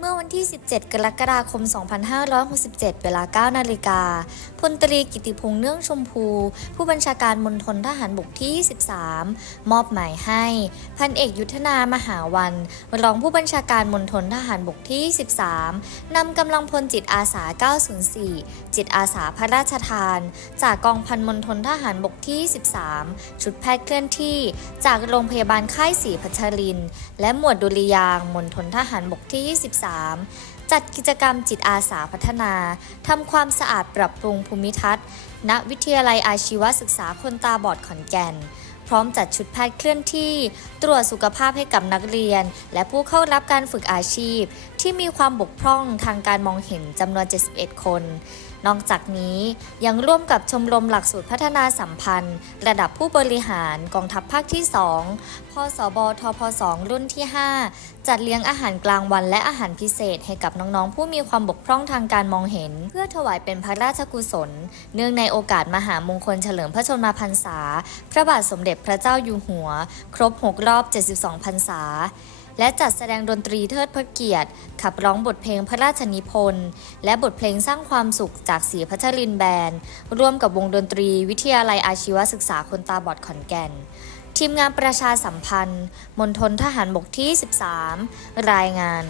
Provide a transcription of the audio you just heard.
เมื่อวันที่ 17 กรกฎาคม 2567 เวลา 9 นาฬิกา พลตรีกิติพงษ์เนื่องชมพู ผู้บัญชาการมณฑลทหารบกที่ 23 มอบหมายให้ พันเอกยุทธนามหาวัน รองผู้บัญชาการมณฑลทหารบกที่13นำกำลังพลจิตอาสา 904 จิตอาสาพระราชทาน จากกองพันมณฑลทหารบกที่ 13 ชุดแพทย์เคลื่อนที่ จากโรงพยาบาลค่ายศรีพัชริน และหมวดดุริยางมณฑลทหารบกที่ 23จัดกิจกรรมจิตอาสาพัฒนา ทำความสะอาดปรับปรุงภูมิทัศน์ ณ วิทยาลัยอาชีวศึกษาคนตาบอดขอนแก่น พร้อมจัดชุดแพทย์เคลื่อนที่ ตรวจสุขภาพให้กับนักเรียน และผู้เข้ารับการฝึกอาชีพ ที่มีความบกพร่องทางการมองเห็นจำนวน 71 คนนอกจากนี้ยังร่วมกับชมรมหลักสูตรพัฒนาสัมพันธ์ ระดับผู้บริหารกองทัพภาคที่ 2พสบทพ2รุ่นที่ 5 จัดเลี้ยงอาหารกลางวันและอาหารพิเศษให้กับน้องๆ ผู้มีความบกพร่องทางการมองเห็น เพื่อถวายเป็นพระราชกุศล เนื่องในโอกาสมหามงคลเฉลิมพระชนมพรรษา พระบาทสมเด็จพระเจ้าอยู่หัว ครบ 6 รอบ 72 พรรษา และจัดแสดงดนตรีเทิดพระเกียรติ ขับร้องบทเพลงพระราชนิพนธ์ และบทเพลงสร้างความสุขจากศรีพัชรินแบนด์ร่วมกับวงดนตรีวิทยาลัยอาชีวศึกษาคนตาบอดขอนแก่น ทีมงานประชาสัมพันธ์ มณฑลทหารบกที่ 13 รายงาน